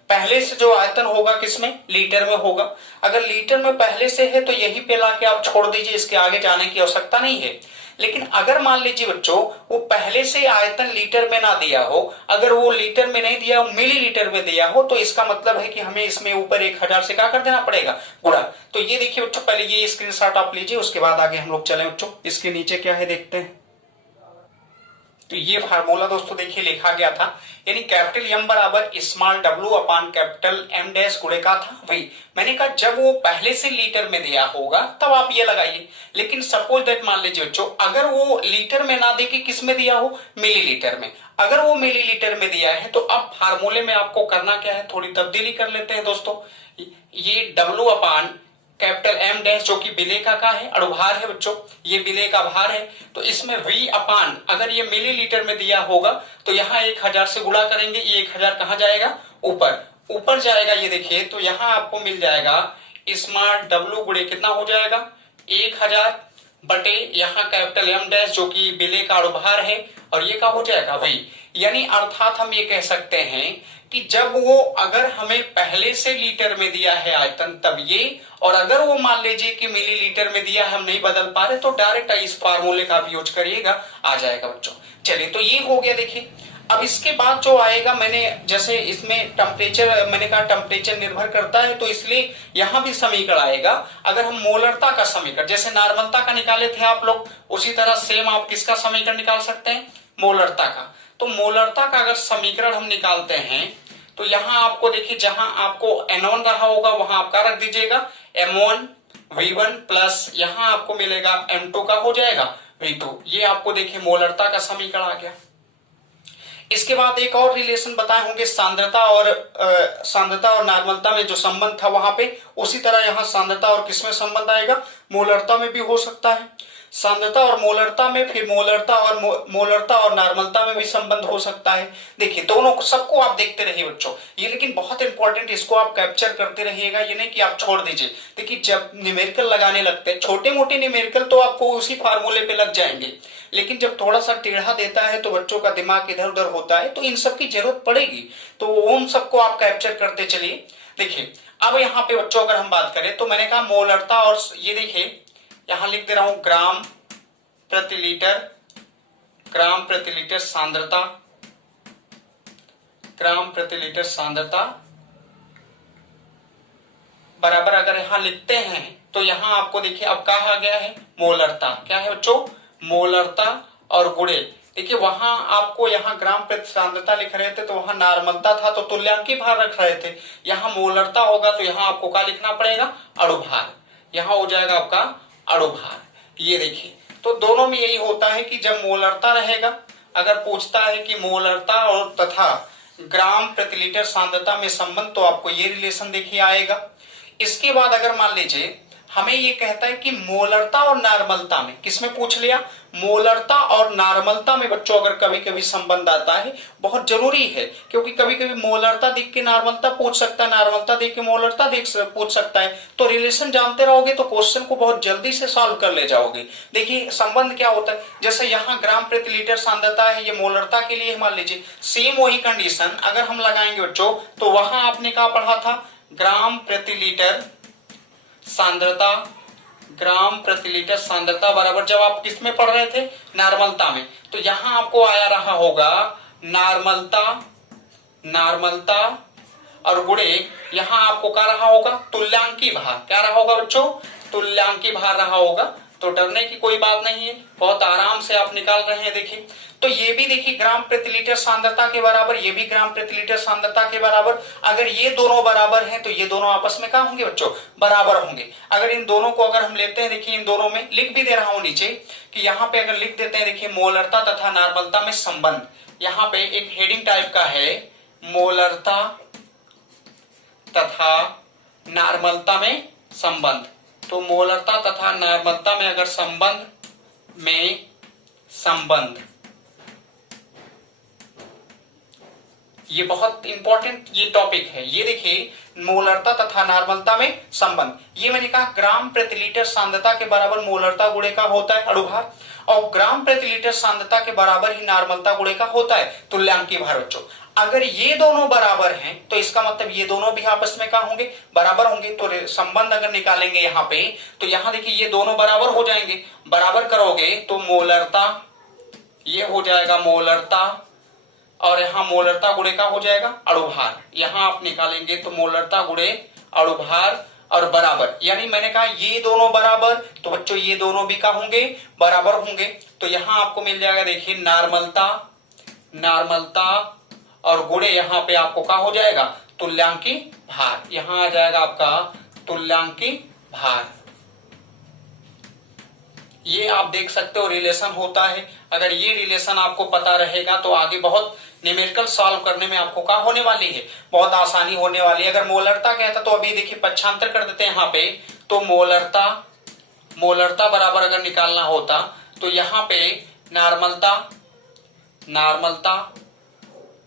पहले से जो आयतन होगा किसमें, लीटर में होगा। अगर लीटर में पहले से है तो यही पे लाके आप छोड़ दीजिए, इसके आगे जाने की आवश्यकता नहीं है। लेकिन अगर मान लीजिए बच्चों वो पहले से आयतन लीटर में ना दिया हो, अगर वो लीटर में नहीं दिया हो मिली लीटर में दिया हो, तो इसका मतलब है कि हमें इसमें ऊपर 1000 से क्या कर देना पड़ेगा, गुणा। तो ये देखिए बच्चों पहले ये स्क्रीनशॉट आप लीजिए, उसके बाद आगे हम लोग चले बच्चों। इसके नीचे क्या है देखते हैं। तो ये फार्मूला दोस्तों देखिए लिखा गया था, यानी कैपिटल एम बराबर स्मॉल डब्ल्यू अपान कैपिटल एम डैश गुणे का था वी। मैंने कहा जब वो पहले से लीटर में दिया होगा तब आप ये लगाइए। लेकिन सपोज दैट मान लीजिए बच्चों अगर वो लीटर में ना दे के किस में दिया हो, मिलीलीटर में। अगर वो मिलीलीटर में दिया है तो अब फार्मूले में आपको करना क्या है, थोड़ी तब्दीली कर लेते हैं दोस्तों। ये डब्ल्यू अपान कैपिटल एम डैश जो कि विलेय का है, अणुभार है बच्चों, ये विलेय का भार है। तो इसमें वी अपान अगर ये मिलीलीटर में दिया होगा तो यहाँ 1000 से गुणा करेंगे, ये 1000 कहाँ जाएगा, ऊपर जाएगा। ये देखिए तो यहाँ आपको मिल जाएगा स्मॉल डब्ल्यू गुणे कितना हो जाएगा 1000 बटे यहाँ कैपिटल एम डैश जो कि विलेय का अणुभार है, और ये का हो जाएगा वी। यानी अर्थात हम ये कह सकते हैं कि जब वो अगर हमें पहले से लीटर में दिया है आयतन तब ये, और अगर वो मान लीजिए कि मिलीलीटर में दिया हम नहीं बदल पा रहे तो डायरेक्ट इस फार्मूले का भी यूज करिएगा, आ जाएगा बच्चों। चलिए तो ये हो गया देखिए। अब इसके बाद जो आएगा, मैंने जैसे इसमें टेम्परेचर मैंने कहा टेम्परेचर निर्भर करता है तो इसलिए यहां भी समीकरण आएगा। अगर हम मोलरता का समीकरण जैसे नॉर्मलता का निकाले थे आप लोग, उसी तरह सेम आप किसका समीकरण निकाल सकते हैं, मोलरता का। तो मोलरता का अगर समीकरण हम निकालते हैं तो यहां आपको देखिए जहां आपको N1 रहा होगा वहां आप क्या रख दीजिएगा M1 V1 प्लस यहां आपको मिलेगा M2 का हो जाएगा V2। ये आपको देखिए मोलरता का समीकरण आ गया। इसके बाद एक और रिलेशन बताए होंगे सांद्रता और नॉर्मलता में जो संबंध था वहां पे, उसी तरह यहाँ सांद्रता और किसमें संबंध आएगा, मोलरता में भी हो सकता है। सांद्रता और मोलरता में, फिर मोलरता और नॉर्मलता में भी संबंध हो सकता है। देखिए दोनों सबको आप देखते रहिए बच्चों, ये लेकिन बहुत इंपॉर्टेंट, इसको आप कैप्चर करते रहिएगा, ये नहीं कि आप छोड़ दीजिए। देखिए जब न्यूमेरिकल लगाने लगते हैं, छोटे मोटे न्यूमेरिकल तो आपको उसी फार्मूले पे लग जाएंगे, लेकिन जब थोड़ा सा टेढ़ा देता है तो बच्चों का दिमाग इधर उधर होता है, तो इन सब की जरूरत पड़ेगी, तो उन सबको आप कैप्चर करते चलिए। देखिए अब यहाँ पे बच्चों अगर हम बात करें तो मैंने कहा मोलरता, और ये देखिए यहां लिख दे रहा हूं ग्राम प्रति लीटर सांद्रता, ग्राम प्रति लीटर सांद्रता बराबर अगर यहां लिखते हैं तो यहां आपको देखिए अब कहा गया है मोलरता, क्या है बच्चों, मोलरता और गुणे। देखिए वहां आपको यहाँ ग्राम प्रति सांद्रता लिख रहे थे तो वहां नॉर्मलता था तो तुल्यांकी भार रख रहे थे, यहाँ मोलरता होगा तो यहाँ आपको क्या लिखना पड़ेगा, अणुभार, यहाँ हो जाएगा आपका अणुभार। ये देखिए तो दोनों में यही होता है कि जब मोलरता रहेगा, अगर पूछता है कि मोलरता और तथा ग्राम प्रति लीटर सांद्रता में संबंध, तो आपको ये रिलेशन देखिए आएगा। इसके बाद अगर मान लीजिए हमें ये कहता है कि मोलरता और नॉर्मलता में, किसमें पूछ लिया, मोलरता और नॉर्मलता में बच्चों अगर कभी कभी संबंध आता है, बहुत जरूरी है, क्योंकि कभी कभी मोलरता देख के नॉर्मलता पूछ सकता है, नॉर्मलता देख के मोलरता पूछ सकता है। तो रिलेशन जानते रहोगे तो क्वेश्चन को बहुत जल्दी से सॉल्व कर ले जाओगे। देखिए संबंध क्या होता है, जैसे यहाँ ग्राम प्रति लीटर सांद्रता है, ये मोलरता के लिए मान लीजिए, सेम वही कंडीशन अगर हम लगाएंगे बच्चों तो वहां आपने क्या पढ़ा था, ग्राम प्रति लीटर सांद्रता ग्राम प्रति लीटर सांद्रता बराबर, जब आप किस में पढ़ रहे थे, नॉर्मलता में, तो यहां आपको आया रहा होगा नॉर्मलता और गुणे यहां आपको क्या रहा होगा, तुल्यांकी भार। क्या रहा होगा बच्चों, तुल्यांकी भार रहा होगा। तो डरने की कोई बात नहीं है, बहुत आराम से आप निकाल रहे हैं। देखिए, तो ये भी देखिए ग्राम प्रति लीटर सांद्रता के बराबर, ये भी ग्राम प्रति लीटर सांद्रता के बराबर। अगर ये दोनों बराबर हैं तो ये दोनों आपस में क्या होंगे बच्चों, बराबर होंगे। अगर इन दोनों को अगर हम लेते हैं, देखिए इन दोनों में लिख भी दे रहा हूं नीचे कि यहाँ पे अगर लिख देते हैं, देखिए मोलरता तथा नॉर्मलता में संबंध, यहाँ पे एक हेडिंग टाइप का है, मोलरता तथा नॉर्मलता में संबंध। तो मोलरता तथा नॉर्मलता में अगर संबंध ये बहुत इंपॉर्टेंट ये टॉपिक है। ये देखिए मोलरता तथा नॉर्मलता में संबंध, ये मैंने कहा ग्राम प्रति लीटर सांद्रता के बराबर मोलरता गुणे का होता है अणुभार, और ग्राम प्रति लीटर सांद्रता के बराबर ही नॉर्मलता गुणे का होता है तुल्यांकी भार। बच्चों अगर ये दोनों बराबर हैं तो इसका मतलब ये दोनों भी आपस में क्या होंगे, बराबर होंगे। तो संबंध अगर निकालेंगे यहाँ पे, तो यहाँ देखिए ये दोनों बराबर हो जाएंगे। बराबर करोगे तो मोलरता, ये हो जाएगा मोलरता, और यहाँ मोलरता गुणे का हो जाएगा अणुभार। यहाँ आप निकालेंगे तो मोलरता गुणे अणुभार और बराबर, यानी मैंने कहा ये दोनों बराबर, तो बच्चों ये दोनों भी क्या होंगे, बराबर होंगे। तो यहाँ आपको मिल जाएगा, देखिए नॉर्मलता और गुणे यहाँ पे आपको क्या हो जाएगा, तुल्यांकी भार। यहाँ आ जाएगा आपका तुल्यांकी भार। ये आप देख सकते हो रिलेशन होता है। अगर ये रिलेशन आपको पता रहेगा तो आगे बहुत न्यूमेरिकल सॉल्व करने में आपको क्या होने वाली है, बहुत आसानी होने वाली है। अगर मोलरता कहता तो अभी देखिए पक्षांतर कर देते हैं यहाँ पे, तो मोलरता बराबर अगर निकालना होता तो यहाँ पे नॉर्मलता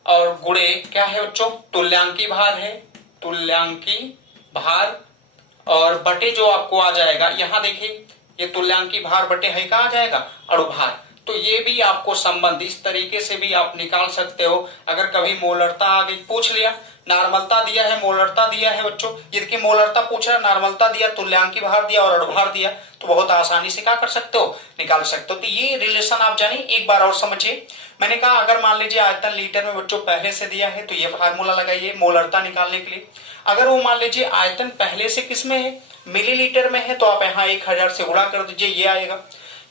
और गुणे क्या है बच्चों, तुल्यांकी भार है, तुल्यांकी भार, और बटे जो आपको आ जाएगा, यहाँ देखिए ये तुल्यांकी भार बटे है क्या आ जाएगा, अणुभार। तो ये भी आपको संबंध इस तरीके से भी आप निकाल सकते हो। अगर कभी मोलरता आगे पूछ लिया, नॉर्मलता दिया है, मोलरता दिया है बच्चों, ये देखिए मोलरता पूछ रहा, नॉर्मलता दिया, तुल्यांकी भार दिया और अणुभार दिया, तो बहुत आसानी से क्या कर सकते हो, निकाल सकते हो। तो ये रिलेशन आप जाने, एक बार और समझिए। मैंने कहा अगर मान लीजिए आयतन लीटर में बच्चों पहले से दिया है तो ये फार्मूला लगाइए मोलरता निकालने के लिए। अगर वो मान लीजिए आयतन पहले से किस में है, मिलीलीटर में है, तो आप यहाँ 1000 से गुणा कर दीजिए, ये आएगा।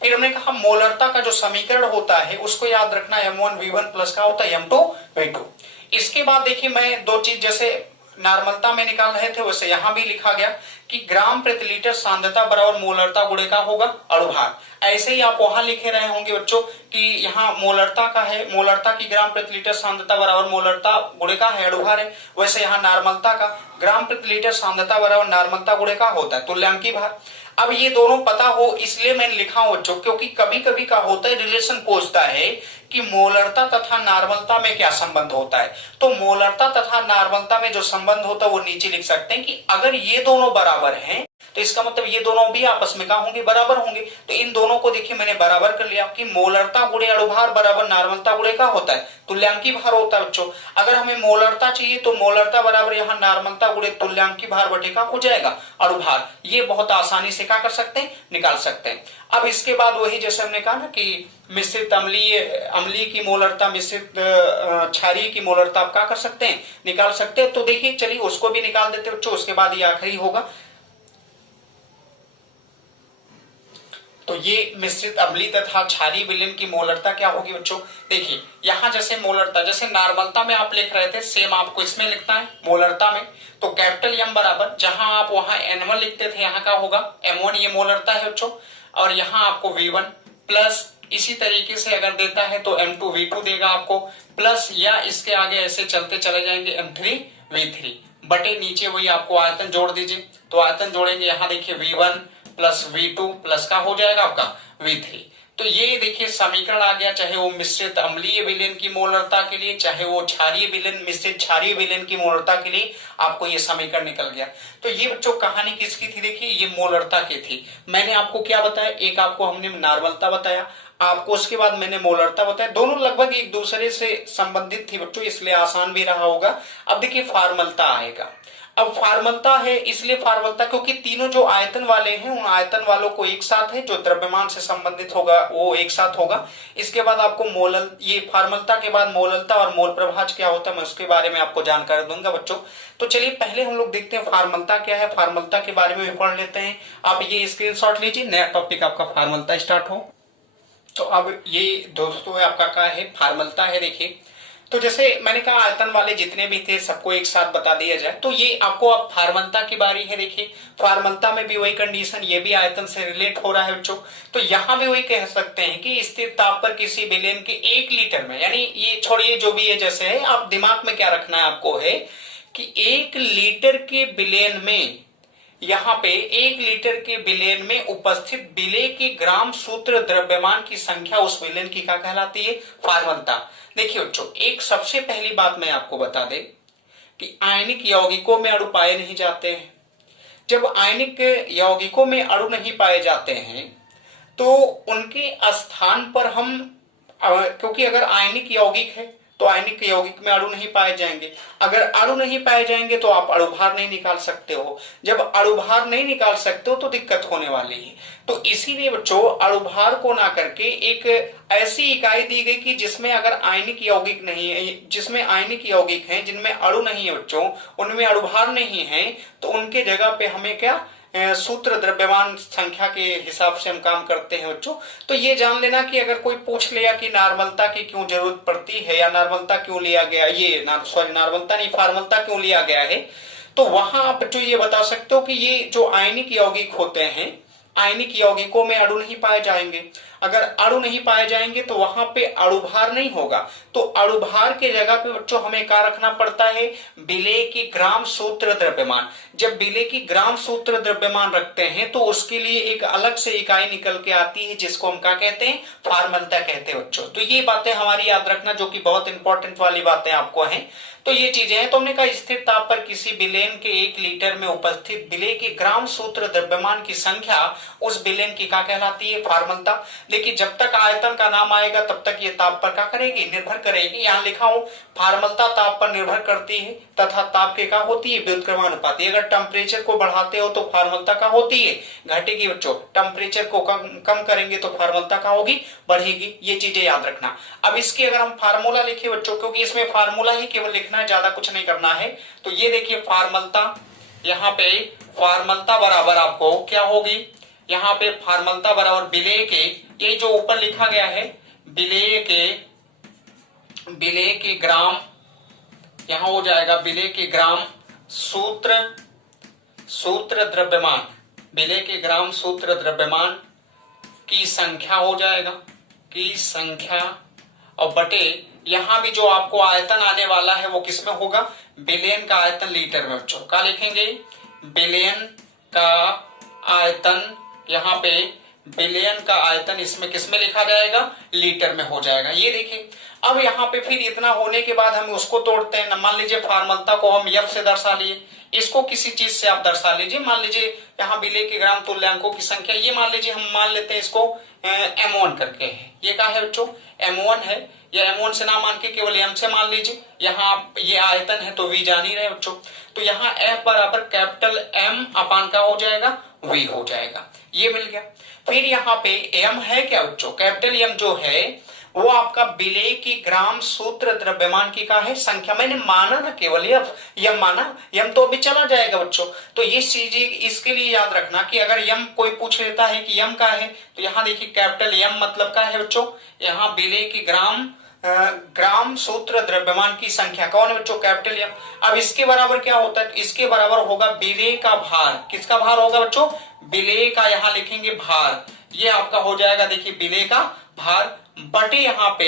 फिर हमने कहा मोलरता का जो समीकरण होता है उसको याद रखना, M1V1 प्लस का होता है M2V2। इसके बाद देखिए मैं दो चीज, जैसे नॉर्मलता में निकाल रहे थे वैसे यहाँ भी लिखा गया कि ग्राम प्रति लीटर सांद्रता बराबर मोलरता गुणे का होगा अणुभार। ऐसे ही आप वहां लिखे रहे होंगे बच्चों कि यहाँ मोलरता का है, मोलरता की ग्राम प्रति लीटर सांद्रता बराबर मोलरता गुणे का है अणुभार है, वैसे यहाँ नॉर्मलता का ग्राम प्रति लीटर सांद्रता बराबर नॉर्मलता गुणे का होता है तुल्यांकी भार। अब ये दोनों पता हो इसलिए मैंने लिखा हूं बच्चों, क्योंकि कभी कभी क्या होता है, रिलेशन पूछता है कि मोलरता तथा नॉर्मलता में क्या संबंध होता है। तो मोलरता तथा नॉर्मलता में जो संबंध होता है वो नीचे लिख सकते हैं कि अगर ये दोनों बराबर हैं तो इसका मतलब ये दोनों भी आपस में क्या होंगे, बराबर होंगे। तो इन दोनों को देखिए मैंने बराबर कर लिया कि मोलरता गुणे अणुभार बराबर नॉर्मलता गुणे का होता है तुल्यांकी भार होता है बच्चों। अगर हमें मोलरता चाहिए तो मोलरता बराबर यहाँ नॉर्मलता गुणे तुल्यांकी भार बटे का हो जाएगा अणुभार। ये बहुत आसानी से क्या कर सकते हैं, निकाल सकते हैं। अब इसके बाद वही जैसे हमने कहा ना कि मिश्रित अम्लीय की मोलरता, मिश्रित क्षारीय की मोलरता आप क्या कर सकते हैं, निकाल सकते हैं। तो देखिए चलिए उसको भी निकाल देते बच्चों, उसके बाद ये आखिरी होगा। तो ये मिश्रित अम्लीय तथा क्षारीय विलयन की मोलरता क्या होगी बच्चों, देखिए यहाँ जैसे मोलरता, जैसे नॉर्मलता में आप लिख रहे थे सेम आपको इसमें लिखना है मोलरता में। तो कैपिटल M बराबर, जहां आप वहां N1 लिखते थे यहाँ का होगा M1, ये मोलरता है बच्चों, और यहाँ आपको V1 प्लस इसी तरीके से अगर देता है तो M2V2 देगा आपको, प्लस या इसके आगे ऐसे चलते चले जाएंगे M3V3 बटे नीचे वही आपको आयतन जोड़ दीजिए। तो आयतन जोड़ेंगे, यहाँ देखिए V1 प्लस V2 प्लस का हो जाएगा आपका V3। तो ये देखिए समीकरण आ गया, चाहे वो मिश्रित अम्लीय विलयन की मोलरता के लिए, चाहे वो क्षारीय विलयन, मिश्रित क्षारीय विलयन की मोलरता के लिए आपको ये समीकरण निकल गया। तो ये बच्चों कहानी किसकी थी, देखिए ये मोलरता की थी। मैंने आपको क्या बताया, एक आपको हमने नॉर्मलता बताया, आपको उसके बाद मैंने मोलरता बताया, दोनों लगभग एक दूसरे से संबंधित थी बच्चों, इसलिए आसान भी रहा होगा। अब देखिए फार्मलता आएगा। अब फार्मलता है, इसलिए फार्मलता क्योंकि तीनों जो आयतन वाले हैं उन आयतन वालों को एक साथ है, जो द्रव्यमान से संबंधित होगा वो एक साथ होगा। इसके बाद आपको मोलल, ये फार्मलता के बाद मोललता और मोल प्रभाज क्या होता है मैं उसके बारे में आपको जानकारी दूंगा बच्चों। तो चलिए पहले हम लोग देखते हैं फार्मलता क्या है, फार्मलता के बारे में भी पढ़ लेते हैं। आप ये स्क्रीनशॉट लीजिए, नया टॉपिक आपका फार्मलता स्टार्ट हो। तो अब ये दोस्तों है आपका क्या है, फार्मलता है। देखिए तो जैसे मैंने कहा आयतन वाले जितने भी थे सबको एक साथ बता दिया जाए, तो ये आपको अब फार्मलता की बारी है। देखिए फार्मलता में भी वही कंडीशन, ये भी आयतन से रिलेट हो रहा है बच्चों। तो यहां भी वही कह सकते हैं कि स्थिर ताप पर किसी विलयन के 1 लीटर में, यानी ये छोड़िए जो भी है, जैसे है आप दिमाग में क्या रखना है आपको है कि 1 लीटर के विलयन में, यहाँ पे 1 लीटर के विलयन में उपस्थित विलेय के ग्राम सूत्र द्रव्यमान की संख्या उस विलयन की क्या कहलाती है, फार्मलता। देखिए बच्चों एक सबसे पहली बात मैं आपको बता दें कि आयनिक यौगिकों में अणु पाए नहीं जाते हैं। जब आयनिक यौगिकों में अणु नहीं पाए जाते हैं तो उनके स्थान पर हम, क्योंकि अगर आयनिक यौगिक है तो आयनिक यौगिक में अणु नहीं पाए जाएंगे। अगर अणु नहीं पाए जाएंगे तो आप अणुभार नहीं निकाल सकते हो। जब अणुभार नहीं निकाल सकते हो तो दिक्कत होने वाली है। तो इसीलिए बच्चों अणुभार को ना करके एक ऐसी इकाई दी गई कि जिसमें अगर आयनिक यौगिक नहीं है, जिसमें आयनिक यौगिक हैं जिनमें अणु नहीं है बच्चों, उनमें अणुभार नहीं है, तो उनके जगह पे हमें क्या सूत्र द्रव्यमान संख्या के हिसाब से हम काम करते हैं बच्चों। तो ये जान लेना कि अगर कोई पूछ लिया कि नॉर्मलता की क्यों जरूरत पड़ती है या नॉर्मलता क्यों लिया गया, ये नॉर्मलता नहीं फार्मलता क्यों लिया गया है, तो वहां आप बच्चों ये बता सकते हो कि ये जो आयनिक यौगिक होते हैं, आयनिक यौगिकों में अणु नहीं पाए जाएंगे। अगर अणु नहीं पाए जाएंगे तो वहां पे अणुभार नहीं होगा। तो अणुभार के जगह पे बच्चों हमें क्या रखना पड़ता है, विलेय की ग्राम सूत्र द्रव्यमान। जब विलेय की ग्राम सूत्र द्रव्यमान रखते हैं तो उसके लिए एक अलग से इकाई निकल के आती है जिसको हम क्या कहते हैं, फार्मलता कहते हैं बच्चों। तो ये बातें हमारी याद रखना जो कि बहुत इंपॉर्टेंट वाली बातें आपको हैं। तो ये चीजें हैं। तो हमने कहा स्थिर ताप पर किसी विलेन के 1 लीटर में उपस्थित विलेय के ग्राम सूत्र द्रव्यमान की संख्या उस विलेन की क्या कहलाती है, फार्मलता। देखिए जब तक आयतन का नाम आएगा तब तक ये ताप पर क्या करेगी, निर्भर करेगी। यहां लिखा हो फार्मलता ताप पर निर्भर करती है तथा ताप के क्या होती है, व्युत्क्रमानुपाती। अगर टेम्परेचर को बढ़ाते हो तो फार्मलता क्या होती है, घटेगी बच्चों। टेम्परेचर को कम करेंगे तो फार्मलता क्या होगी, बढ़ेगी। ये चीजें याद रखना। अब इसकी अगर हम फार्मूला लिखे बच्चों, क्योंकि इसमें फार्मूला ही केवल लिखना है, ज्यादा कुछ नहीं करना है। तो ये देखिए फार्मलता, यहाँ पे फार्मलता बराबर आपको क्या होगी, यहाँ पे फार्मलता बराबर विलेय के, ये जो ऊपर लिखा गया है विलेय के ग्राम, यहां हो जाएगा विलेय के ग्राम सूत्र द्रव्यमान, विलेय के ग्राम सूत्र द्रव्यमान की संख्या हो जाएगा, की संख्या, और बटे यहां भी जो आपको आयतन आने वाला है वो किसमें होगा, विलेयन का आयतन लीटर में। बच्चों क्या लिखेंगे, विलेयन का आयतन, यहाँ पे विलेयन का आयतन इसमें किसमें लिखा जाएगा, लीटर में हो जाएगा। ये देखिए अब यहाँ पे फिर इतना होने के बाद हम उसको तोड़ते हैं। मान लीजिए फार्मलता को हम एफ से दर्शा लिए, इसको किसी चीज से आप दर्शा लीजिए। मान लीजिए यहाँ विलेय के ग्राम तुल्यांकों की संख्या, ये मान लीजिए हम मान लेते हैं इसको M1 करके है। ये क्या है बच्चों, M1 है। या M1 से ना मान के केवल M से मान लीजिए। यहाँ ये आयतन है तो V जान ही रहे बच्चों। तो यहाँ F बराबर कैपिटल M अपान का हो जाएगा, V हो जाएगा। ये मिल गया। फिर यहाँ पे M है क्या बच्चों, कैपिटल M जो है वो आपका विलेय की ग्राम सूत्र द्रव्यमान की का है संख्या। मैंने माना ना केवल यम माना, यम तो अभी चला जाएगा बच्चों। तो ये चीजें इसके लिए याद रखना कि अगर यम कोई पूछ लेता है कि यम का है, तो यहाँ देखिए कैपिटल यम मतलब का है बच्चों, यहाँ विलेय की ग्राम सूत्र द्रव्यमान की संख्या कौन है बच्चों, कैपिटल यम। अब इसके बराबर क्या होता है, इसके बराबर होगा विलेय का भार। किसका भार होगा बच्चों, विलेय का, यहाँ लिखेंगे भार। ये आपका हो जाएगा देखिए विलेय का भार बटे यहाँ पे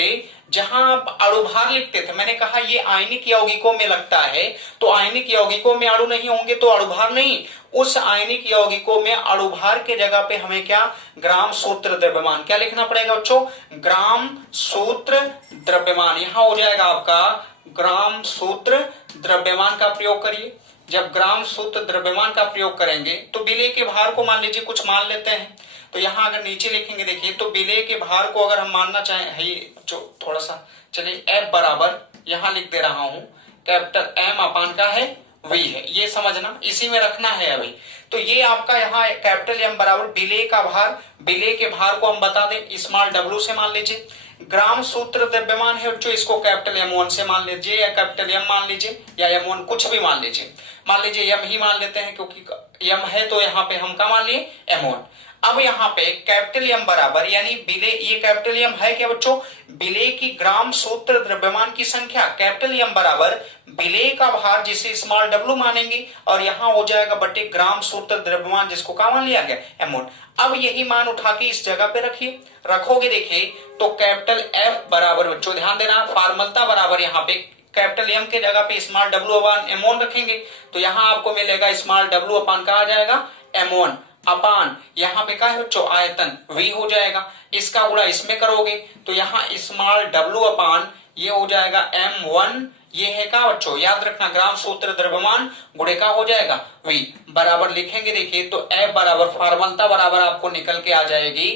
जहां आप अणुभार लिखते थे, मैंने कहा ये आयनिक यौगिकों में लगता है, तो आयनिक यौगिकों में अणु नहीं होंगे तो अणुभार नहीं। उस आयनिक यौगिकों में अणुभार के जगह पे हमें क्या, ग्राम सूत्र द्रव्यमान क्या लिखना पड़ेगा बच्चों, ग्राम सूत्र द्रव्यमान। यहां हो जाएगा आपका ग्राम सूत्र द्रव्यमान का प्रयोग करिए। जब ग्राम सूत्र द्रव्यमान का प्रयोग करेंगे तो विलेय के भार को मान लीजिए कुछ मान लेते हैं। तो यहाँ अगर नीचे लिखेंगे देखिए, तो विलेय के भार को अगर हम मानना चाहें, जो थोड़ा सा चलिए F बराबर यहाँ लिख दे रहा हूं कैपिटल M अपान का है वी है, ये समझना, इसी में रखना है अभी। तो ये आपका यहाँ कैपिटल एम बराबर विलेय का भार, विलेय के भार को हम बता दें स्मॉल डब्ल्यू से मान लीजिए। ग्राम सूत्र द्रव्यमान है बच्चों, इसको कैपिटल M1 से मान लीजिए या कैपिटल M मान लीजिए या M1 कुछ भी मान लीजिए। मान लीजिए M ही मान लेते हैं क्योंकि M है तो यहाँ पे हम क्या मान लिए M1। अब यहाँ पे कैपिटल M बराबर यानी विलेय, ये कैपिटल M है क्या बच्चों, विलेय की ग्राम सूत्र द्रव्यमान की संख्या कैपिटल M बराबर विलेय का भार जिसे स्मॉल w मानेंगे और यहाँ हो जाएगा बटे ग्राम सूत्र द्रव्यमान जिसको क्या मान लिया गया M1। अब यही मान उठा के इस जगह पे रखिए, रखोगे देखिए तो कैपिटल F बराबर बच्चों ध्यान देना फॉर्मूला बराबर यहाँ पे कैपिटल M के जगह पे स्मॉल w अपान M1 रखेंगे तो यहाँ आपको मिलेगा स्मॉल w अपान कहा जाएगा M1 अपान यहाँ पे क्या है बच्चों आयतन V हो जाएगा। इसका गुणा इसमें करोगे तो यहाँ स्मॉल w अपान ये हो जाएगा M1, ये है क्या बच्चों याद रखना ग्राम सूत्र द्रव्यमान गुणे का हो जाएगा V बराबर लिखेंगे देखिए तो F बराबर फॉर्मूला बराबर आपको निकल के आ जाएगी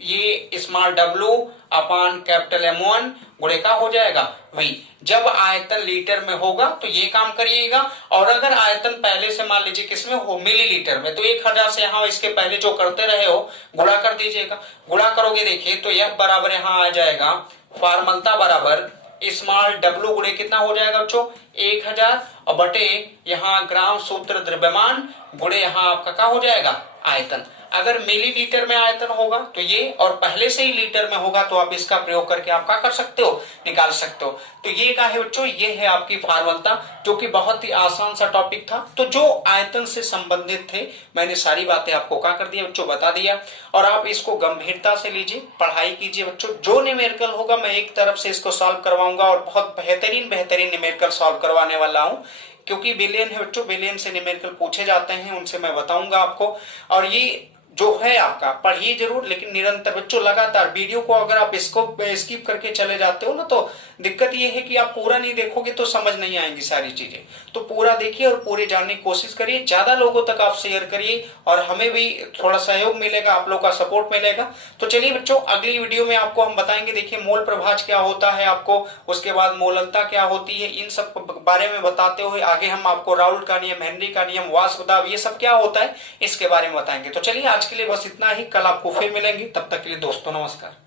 ये स्मॉल w अपान कैपिटल M1 गुणे का हो जाएगा V। जब आयतन लीटर में होगा तो ये काम करिएगा और अगर आयतन पहले से मान लीजिए किसमें हो मिलीलीटर में तो 1000 से यहाँ इसके पहले जो करते रहे हो गुणा कर दीजिएगा। गुणा करोगे देखिए तो F बराबर यहाँ आ जाएगा फॉर्मूला बराबर स्मॉल w गुणे कितना हो जाएगा बच्चों 1000 और बटे यहाँ ग्राम सूत्र द्रव्यमान गुणे यहाँ आपका क्या हो जाएगा आयतन। अगर मिलीलीटर में आयतन होगा तो ये और पहले से ही लीटर में होगा तो आप इसका प्रयोग करके आप क्या कर सकते हो निकाल सकते हो। तो ये क्या है बच्चों ये है आपकी फॉर्मूला जो कि बहुत ही आसान सा टॉपिक था। तो जो आयतन से संबंधित थे मैंने सारी बातें आपको क्या कर दिया बच्चों बता दिया और आप इसको गंभीरता से लीजिए पढ़ाई कीजिए बच्चों। जो न्यूमेरिकल होगा मैं एक तरफ से इसको सॉल्व करवाऊंगा और बहुत बेहतरीन न्यूमेरिकल सॉल्व करवाने वाला हूँ क्योंकि बिलियन है बच्चों, बिलियन से न्यूमेरिकल पूछे जाते हैं उनसे मैं बताऊंगा आपको। और ये जो है आपका पढ़िए जरूर लेकिन निरंतर बच्चों लगातार। वीडियो को अगर आप इसको स्किप करके चले जाते हो ना तो दिक्कत ये है कि आप पूरा नहीं देखोगे तो समझ नहीं आएंगी सारी चीजें। तो पूरा देखिए और पूरे जानने की कोशिश करिए, ज्यादा लोगों तक आप शेयर करिए और हमें भी थोड़ा सहयोग मिलेगा, आप लोग का सपोर्ट मिलेगा। तो चलिए बच्चों अगली वीडियो में आपको हम बताएंगे देखिए मोल प्रभाज क्या होता है आपको, उसके बाद मोलनता क्या होती है, इन सब बारे में बताते हुए आगे हम आपको राउल्ट का नियम, हेनरी का नियम, वाष्प दाब ये सब क्या होता है इसके बारे में बताएंगे। तो चलिए आज के लिए बस इतना ही, कल आपको फिर मिलेंगे, तब तक के लिए दोस्तों नमस्कार।